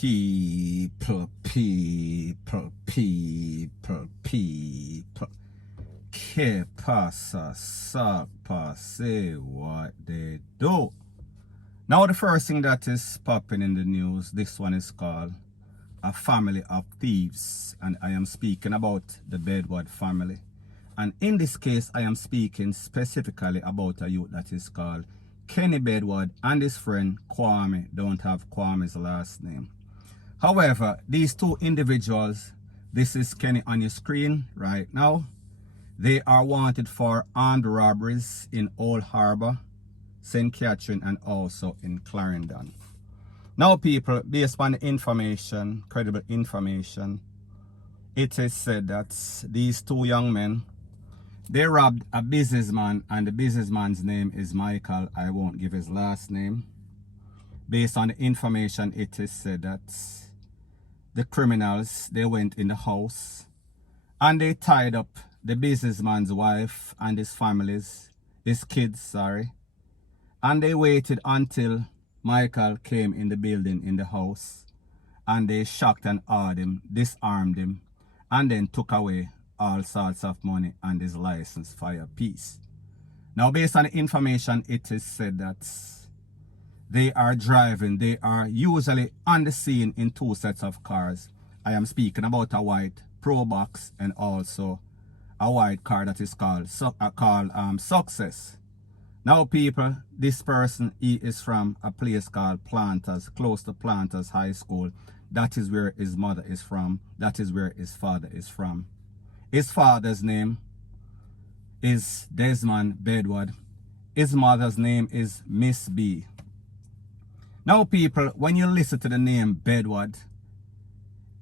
people. Que pasa, sapa, say what they do. Now the first thing that is popping in the news, this one is called A Family of Thieves. And I am speaking about the BEDWARD family. And in this case, I am speaking specifically about a youth that is called Kenny Bedward, and his friend Kwame. Don't have Kwame's last name. However, these two individuals, this is Kenny on your screen right now. They are wanted for armed robberies in Old Harbor, St. Catherine, and also in Clarendon. Now people, based on the information, credible information, it is said that these two young men, they robbed a businessman, and the businessman's name is Michael. I won't give his last name. Based on the information, it is said that the criminals, they went in the house and they tied up the businessman's wife and his kids, sorry. And they waited until Michael came in the building, in the house, and they shocked and awed him, disarmed him, and then took away all sorts of money and his license for your piece. Now, based on the information, it is said that they are driving. They are usually on the scene in two sets of cars. I am speaking about a white Probox and also a white car that is called Success. Now, people, this person, he is from a place called Planters, close to Planters High School. That is where his mother is from. That is where his father is from. His father's name is Desmond Bedward. His mother's name is Miss B. Now people, when you listen to the name Bedward,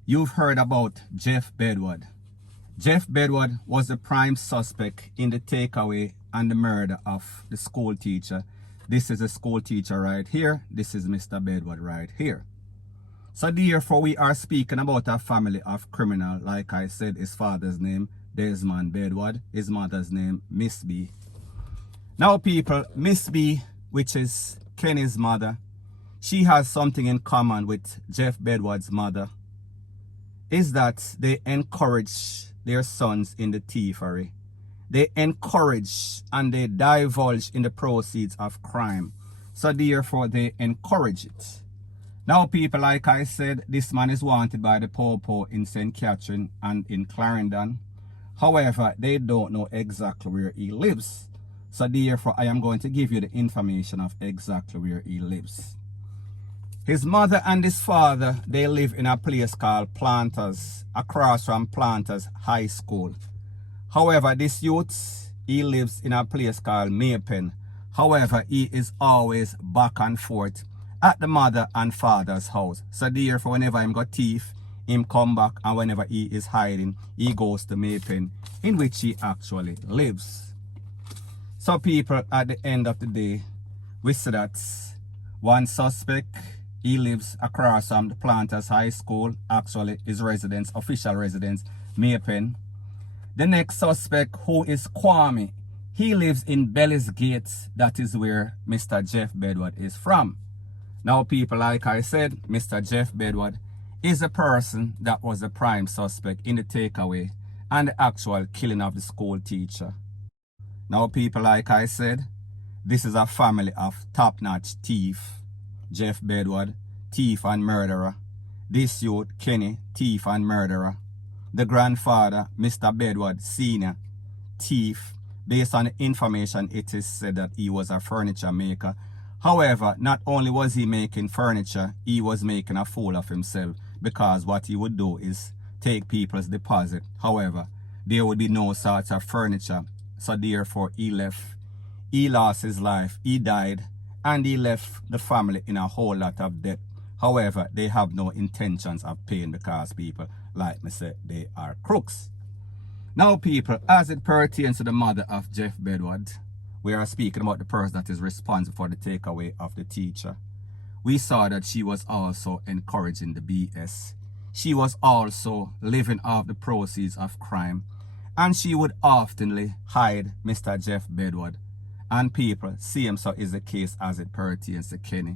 you've heard about Jeff Bedward. Jeff Bedward was the prime suspect in the takeaway and the murder of the school teacher. This is a school teacher right here. This is Mr. Bedward right here. So therefore, we are speaking about a family of criminal. Like I said, his father's name, Desmond Bedward. His mother's name, Miss B. Now people, Miss B, which is Kenny's mother, she has something in common with Jeff Bedward's mother, is that they encourage their sons in the thievery. They encourage and they divulge in the proceeds of crime. So therefore, they encourage it. Now people, like I said, this man is wanted by the Popo in St. Catherine and in Clarendon. However, they don't know exactly where he lives. So therefore, I am going to give you the information of exactly where he lives. His mother and his father, they live in a place called Planters, across from Planters High School. However, this youth, he lives in a place called Maypen. However, he is always back and forth at the mother and father's house. So therefore, whenever him got thief, him come back, and whenever he is hiding, he goes to Maypen, in which he actually lives. So people, at the end of the day, we see that one suspect, he lives across from the Planters High School, actually his residence, official residence, Maypen. The next suspect, who is Kwame, he lives in Bellis Gates. That is where Mr. Jeff Bedward is from. Now people, like I said, Mr. Jeff Bedward is a person that was the prime suspect in the takeaway and the actual killing of the school teacher. Now people, like I said, this is a family of top-notch thief. Jeff Bedward, thief and murderer. This youth, Kenny, thief and murderer. The grandfather, Mr. Bedward Sr., thief. Based on the information, it is said that he was a furniture maker. However, not only was he making furniture, he was making a fool of himself, because what he would do is take people's deposit. However, there would be no sorts of furniture. So therefore, he left. He lost his life. He died. And he left the family in a whole lot of debt. However, they have no intentions of paying, because people, like me said, they are crooks. Now people, as it pertains to the mother of Jeff Bedward, we are speaking about the person that is responsible for the takeaway of the teacher. We saw that she was also encouraging the BS. She was also living off the proceeds of crime. And she would oftenly hide Mr. Jeff Bedward. And people, same so is the case as it pertains to Kenny.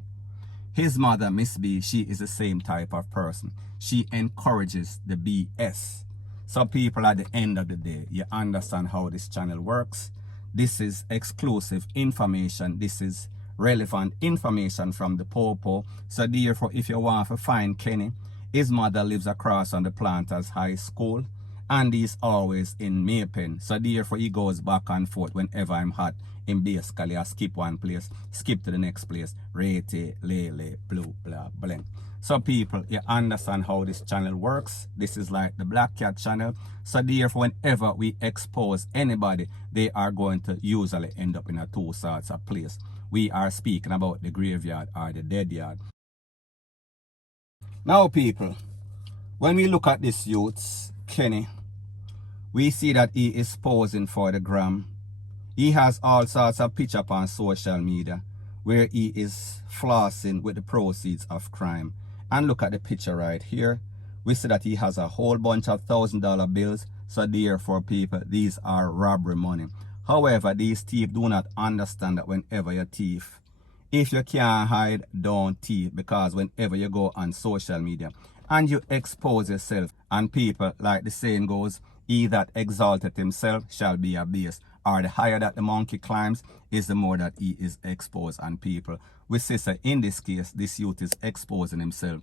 His mother, Miss B, she is the same type of person. She encourages the BS. So people, at the end of the day, you understand how this channel works. This is exclusive information. This is relevant information from the popo. So therefore, if you want to find Kenny, his mother lives across on the Planters High School, and he's always in Maypen. So therefore, he goes back and forth whenever I'm hot. In basically, I skip one place, skip to the next place, rete, lele, blue, blah, blank. So people, you understand how this channel works. This is like the Black Cat channel. So therefore, whenever we expose anybody, they are going to usually end up in a two sorts of place. We are speaking about the graveyard or the dead yard. Now people, when we look at this youth, Kenny, we see that he is posing for the gram. He has all sorts of pictures on social media where he is flossing with the proceeds of crime. And look at the picture right here. We see that he has a whole bunch of $1,000 bills. So therefore, people, these are robbery money. However, these thieves do not understand that whenever you thief, if you can't hide, don't thief. Because whenever you go on social media and you expose yourself, and people, like the saying goes, he that exalteth himself shall be abased. Or the higher that the monkey climbs is the more that he is exposed. And people, we say so in this case, this youth is exposing himself.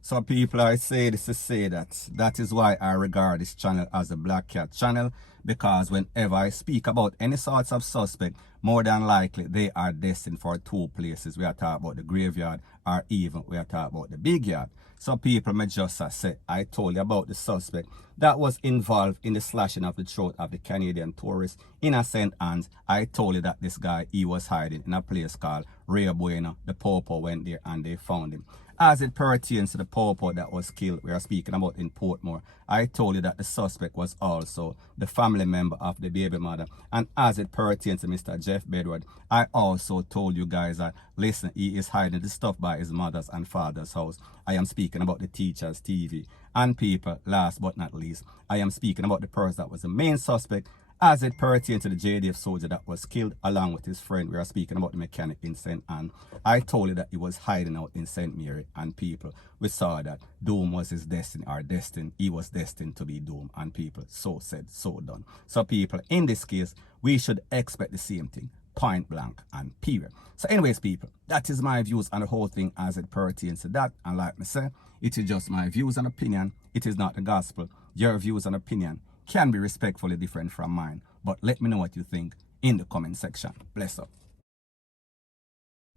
So people, I say this to say that is why I regard this channel as a Black Cat channel, because whenever I speak about any sorts of suspect, more than likely they are destined for two places. We are talking about the graveyard, or even we are talking about the big yard. So people may just say, I told you about the suspect that was involved in the slashing of the throat of the Canadian tourist in a St. Anne's. I told you that this guy, he was hiding in a place called Rio Bueno. The popo went there and they found him. As it pertains to the popo that was killed, we are speaking about in Portmore, I told you that the suspect was also the family member of the baby mother. And as it pertains to Mr. Jeff Bedward, I also told you guys that, listen, he is hiding the stuff by his mother's and father's house. I am speaking about the teacher's TV. And people, last but not least, I am speaking about the person that was the main suspect as it pertains to the JDF soldier that was killed along with his friend. We are speaking about the mechanic in St. Anne. I told you that he was hiding out in St. Mary, and people, we saw that doom was his destiny, or destined. He was destined to be doomed, and people, so said, so done. So people, in this case, we should expect the same thing, point blank and period. So anyways, people, that is my views on the whole thing as it pertains to that. And like I said, it is just my views and opinion. It is not the gospel. Your views and opinion can be respectfully different from mine, but let me know what you think in the comment section. Bless up.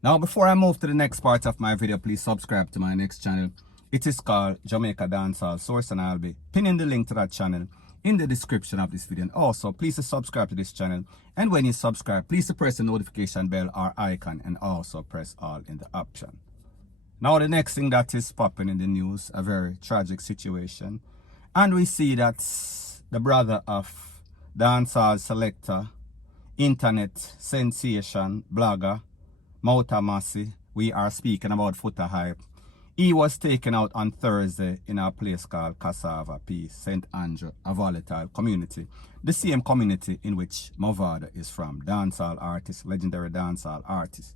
Now, before I move to the next part of my video, please subscribe to my next channel. It is called Jamaica Dancehall Source, and I'll be pinning the link to that channel in the description of this video. And also, please subscribe to this channel, and when you subscribe, please press the notification bell or icon, and also press all in the option. Now, the next thing that is popping in the news, a very tragic situation, and we see that the brother of dancehall selector, internet sensation, blogger, Mouta Massey, we are speaking about Foota Hype. He was taken out on Thursday in a place called Cassava Peace, St. Andrew, a volatile community. The same community in which MVRD is from, dancehall artist, legendary dancehall artist.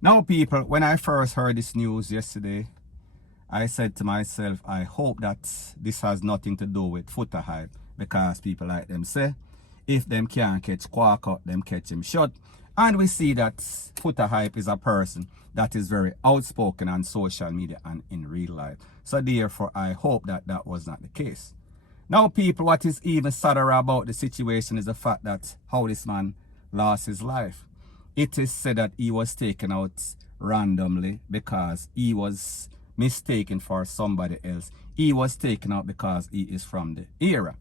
Now people, when I first heard this news yesterday, I said to myself, I hope that this has nothing to do with Foota Hype, because people like them say, if them can't catch Quack up, them catch him shut. And we see that Foota Hype is a person that is very outspoken on social media and in real life. So therefore, I hope that that was not the case. Now people, what is even sadder about the situation is the fact that how this man lost his life. It is said that he was taken out randomly because he was mistaken for somebody else. He was taken out because he is from the area.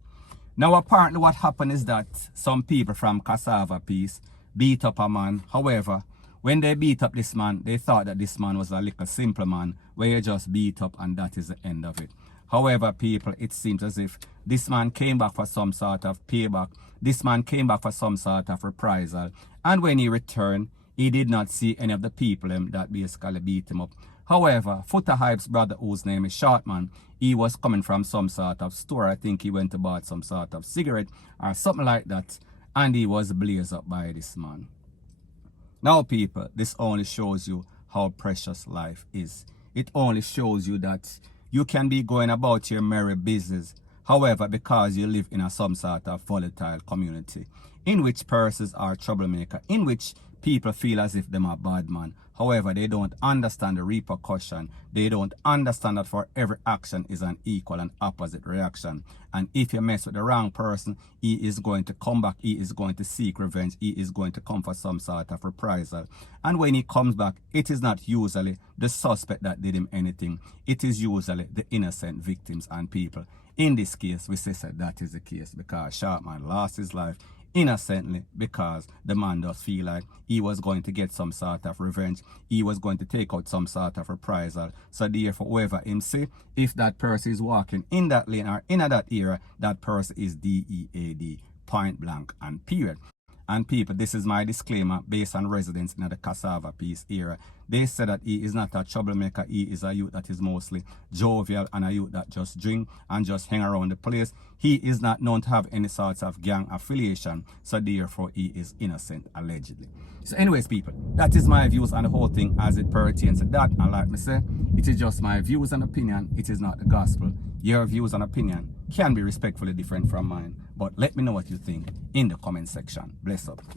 Now apparently what happened is that some people from Cassava Peace beat up a man. However, when they beat up this man, they thought that this man was a little simple man where you just beat up and that is the end of it. However, people, it seems as if this man came back for some sort of payback. This man came back for some sort of reprisal. And when he returned, he did not see any of the people that basically beat him up. However, Foota Hype's brother, whose name is Shortman, he was coming from some sort of store. I think he went to buy some sort of cigarette or something like that. And he was blazed up by this man. Now people, this only shows you how precious life is. It only shows you that you can be going about your merry business. However, because you live in some sort of volatile community, in which persons are troublemaker, in which people feel as if them are bad man. However, they don't understand the repercussion. They don't understand that for every action is an equal and opposite reaction. And if you mess with the wrong person, he is going to come back. He is going to seek revenge. He is going to come for some sort of reprisal. And when he comes back, it is not usually the suspect that did him anything. It is usually the innocent victims and people. In this case, we say that is the case because Sharpman lost his life innocently because the man does feel like he was going to get some sort of revenge. He was going to take out some sort of reprisal. So therefore, whoever him say, if that person is walking in that lane or in that area, that person is DEAD, point blank and period. And people, this is my disclaimer based on residents in the Cassava Peace area. They said that he is not a troublemaker. He is a youth that is mostly jovial and a youth that just drink and just hang around the place. He is not known to have any sorts of gang affiliation. So therefore, he is innocent, allegedly. So anyways, people, that is my views on the whole thing as it pertains to that. And like me say, it is just my views and opinion. It is not the gospel. Your views and opinion can be respectfully different from mine. But let me know what you think in the comment section. Bless up.